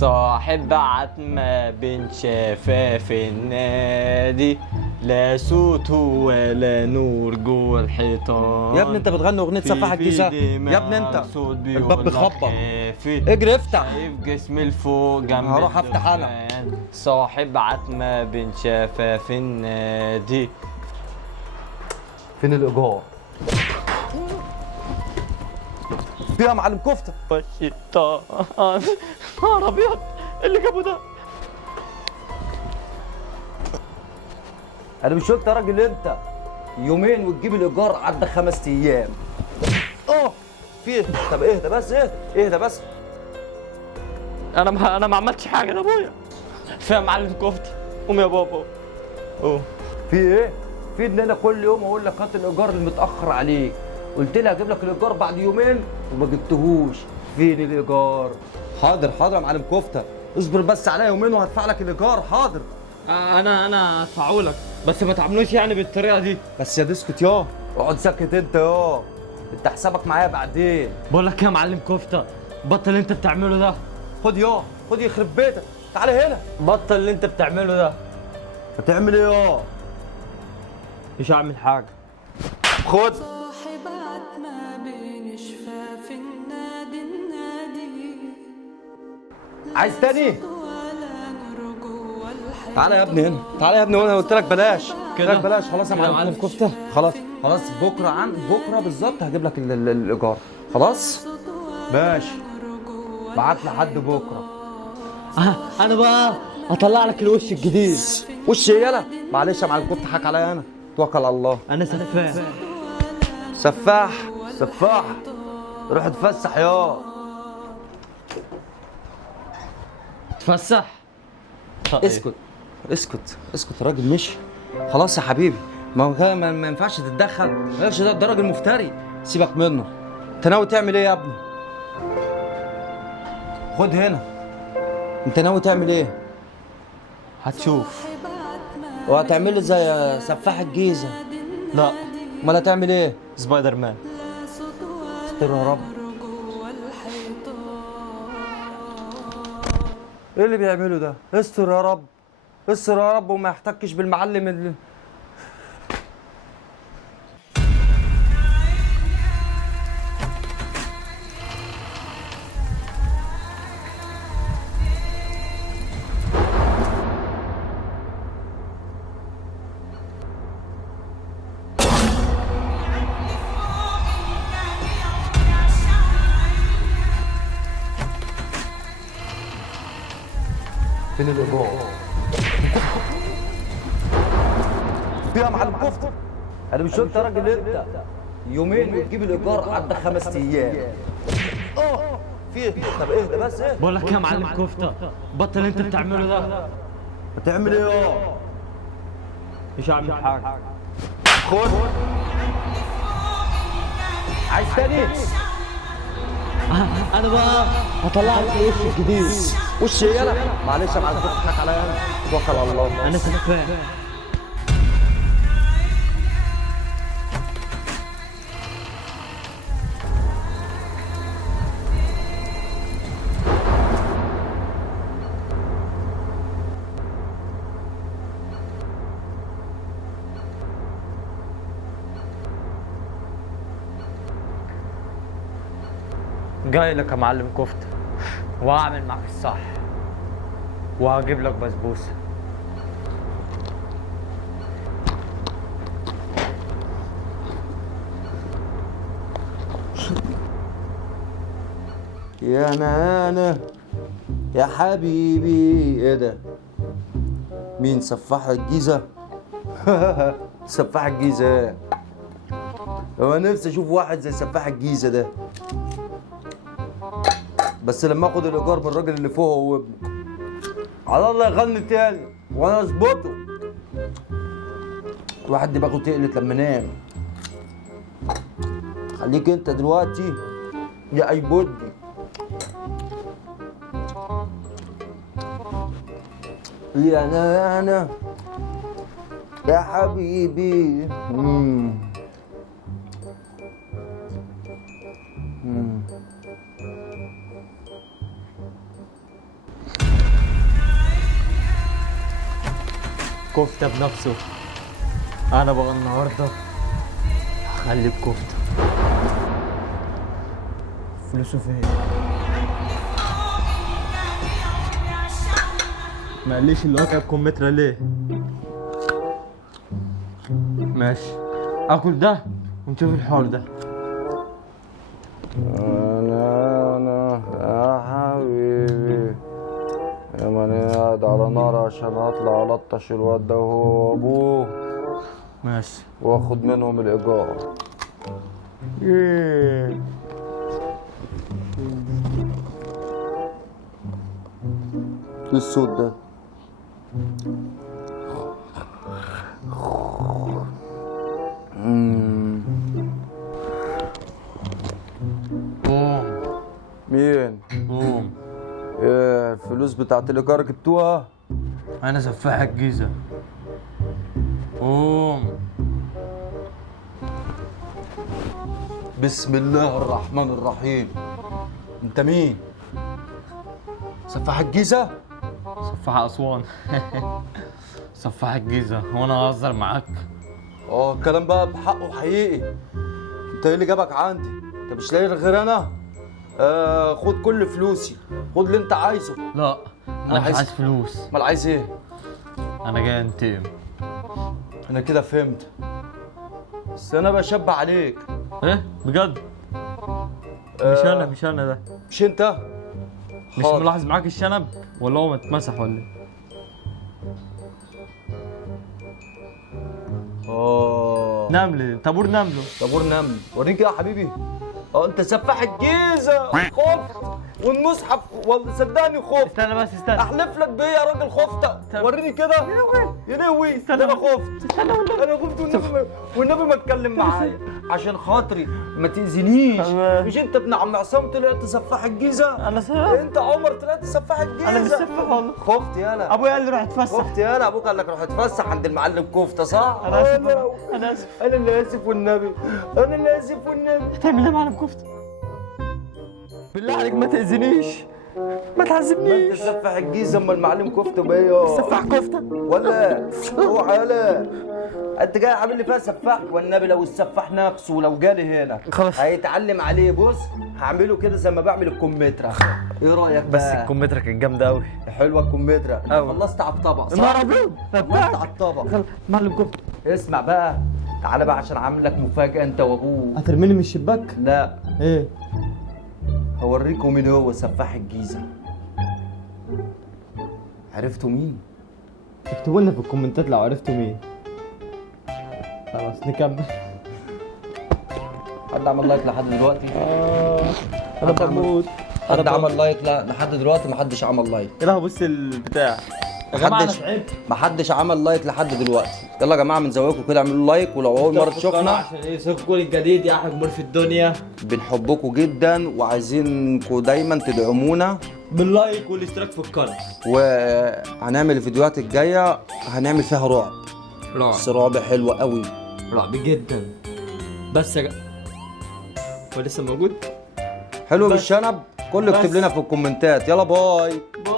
صاحب عتمة بين شفاف النادي، لا صوت ولا نور جوه الحيطان. يا ابني انت بتغني اغنيه سفاح الجيزه يا ابني انت. الباب بيخبط، اجري افتح. شايف جسمي لفوق جنب هروح افتح انا. صاحب عتمة بين شفاف النادي. فين الايجار؟ فيها معلم كفته. الشيطان نهار ابيض اللي جابه ده. انا مش قلت يا راجل انت يومين وتجيب الايجار عدى 5 ايام. في ايه؟ طب اهدى بس، اهدى بس. انا ما عملتش حاجه ده ابويا. فيها معلم كفته. قوم يا بابا قوم. في ايه؟ في ان انا كل يوم اقول لك هات الايجار المتاخر عليك، قلت لي هجيب لك الايجار بعد يومين وما جبتهوش. فين الايجار؟ حاضر يا معلم كفته، اصبر بس عليا يومين وهدفع لك الايجار. حاضر. انا هدفعه لك، بس ما تعملوش يعني بالطريقه دي. بس يا ديسكت اقعد ساكت انت انت حسابك معايا بعدين. بقول لك يا معلم كفته، بطل اللي انت بتعمله ده. خد يخرب بيتك، تعالى هنا. بطل اللي انت بتعمله ده. هتعمل ايه مش هعمل حاجه. خد. صاحب عتمة بين شفاف النادي عايز تاني؟ ولا نور جوه الحيط. تعالى يا ابني هنا، تعالى يا ابني، وانا قلت لك بلاش كده؟ بلاش. خلاص يا كده يا معلم معلم. كفته، خلاص بكره بالظبط هجيب لك الايجار. خلاص ماشي، بعت لحد بكره. انا بقى هطلع لك الوش الجديد. وش يالا؟ معلش يا معلم كفته، حك عليا انا، توكل على الله. انا سفاح. سفاح روح اتفسح تفسح. اسكت راجل مشي. خلاص يا حبيبي، ما ينفعش تتدخل. مالكش ده راجل مفتري، سيبك منه. انت ناوي تعمل ايه يا ابني؟ خد هنا. انت ناوي تعمل ايه؟ هتشوف. وهتعمل لي زي سفاح الجيزه؟ لا، امال هتعمل ايه؟ سبايدر مان. استر يا رب. ايه اللي بيعمله ده؟ استر يا رب، استر يا رب، وما يحتكش بالمعلم اللي... فين الايجار؟ فيها معلم كفته. انا مش قلت يا راجل انت يومين وتجيب الايجار عدى 5 ايام. في ايه؟ طب اهدى بس. بقول لك يا معلم كفته، بطل اللي انت بتعمله ده. هتعمل ايه مش هعمل حاجه. خد. عايز تاني؟ انا بقى هطلع لك الوش الجديد. وش يالا؟ معلش يا معلم كفته، حك عليا انا، توكل على الله. انا سفاح. جاي لك يا معلم كفته، وهعمل معاك الصح، وهجيب لك بسبوسه. يا انا يا حبيبي. ايه ده؟ مين سفاح الجيزه؟ سفاح الجيزه. هو نفسي اشوف واحد زي سفاح الجيزه ده، بس لما اخد الايجار من الراجل اللي فوق هو وابنه، على الله يغني تاني وانا اظبطه. الواحد دماغه تقلت لما نام. خليك انت دلوقتي يا ايبودي. يا انا يا حبيبي. الكفتة بنفسه. انا بقى النهارده هخلي الكفتة. فلوسه فين؟ ما قاليش اللي هو كام كمثرى ليه؟ ماشي، اكل ده ونشوف الحوار ده. انا يا حبيبي يا ماني قاعد على نار عشان اطلع الطش الواد ده وهو وابوه ماشي. واخد منهم الايجار. ايه الصوت ده؟ قوم مين؟ قوم. ايه الفلوس بتاعت الايجار جبتوها؟ انا سفاح الجيزة. قوم. بسم الله الرحمن الرحيم. انت مين؟ سفاح الجيزة؟ سفاح اسوان. سفاح الجيزة، وانا هزر معاك؟ اه الكلام بقى بحقه حقيقي. انت ايه اللي جابك عندي؟ انت مش لاقي غير انا؟ خد كل فلوسي، خد اللي انت عايزه. لا انا مش عايز فلوس. امال عايز ايه؟ انا جاي انتقم. انا كده فهمت، بس انا بشبع عليك. ايه بجد؟ مش انا ده. مش انت؟ مش حاضر. ملاحظ معاك الشنب ولا هو متمسح ولا ايه؟ نمل، طابور نمله. طابور نمل. وريك يا حبيبي. انت سفاح الجيزه. خفت والمصحف والله صدقني خفت. استنى بس استنى. احلف لك بيه يا راجل خفت. وريني كده. يا لهوي انا خفت. انا خفت والنبي ما اتكلم معايا عشان خاطري ما تاذينيش. مش انت ابن عم عصام طلعت سفاح الجيزه؟ انا سفاح. انت عمر طلعت سفاح الجيزه. انا مش سفاح والله. خفت يالا. ابويا قال لي روح اتفسح. خفت يالا. ابوك قال لك روح اتفسح عند المعلم كفته صح؟ انا اسف. انا اسف. انا اللي اسف والنبي. انا اللي اسف والنبي. هتعمل ايه يا معلم كفته؟ بالله عليك ما تاذينيش، ما ما انت تعذبنيش. سفح الجيزه اما المعلم كفته بيا. سفاح كفته ولا اوعى يالا. انت جاي عامل لي فيها سفاح والنبي. لو السفاح نفسه لو جالي هنا خلاص. هيتعلم عليه. بص هعمله كده زي ما بعمل الكمثرى. ايه رايك بس بقى؟ الكمثرى كانت جامده قوي. حلوه الكمثرى. أوي. خلصت على الطبق صح؟ النهار ابيض. خلصت على الطبق. معلم كفته، اسمع بقى، تعالى بقى عشان عامل لك مفاجاه انت وابوك. هترميني من الشباك؟ لا ايه؟ هوريكم مين هو سفاح الجيزه. عرفتوا مين؟ اكتبوا لنا في الكومنتات لو عرفتوا مين. خلاص نكمل. حد عمل لايك لحد دلوقتي؟ انا بموت. حد عمل لايك؟ لا لحد دلوقتي محدش عمل لايك. ايه ده؟ بص البتاع يا جماعه. انا تعبت. محدش عمل لايك لحد دلوقتي. يلا يا جماعه من زواكم كده اعملوا لايك. ولو اول مره تشوفنا عشان ايه؟ سيف جول الجديد يا احلى جمهور في الدنيا. بنحبكم جدا وعايزينكم دايما تدعمونا باللايك والاشتراك في القناه. وهنعمل الفيديوهات الجايه هنعمل فيها رعب. رعب. بس رعب حلو قوي. رعب جدا. بس هو لسه موجود؟ حلو بس. بالشنب. كله بس. اكتب لنا في الكومنتات. يلا باي. باي.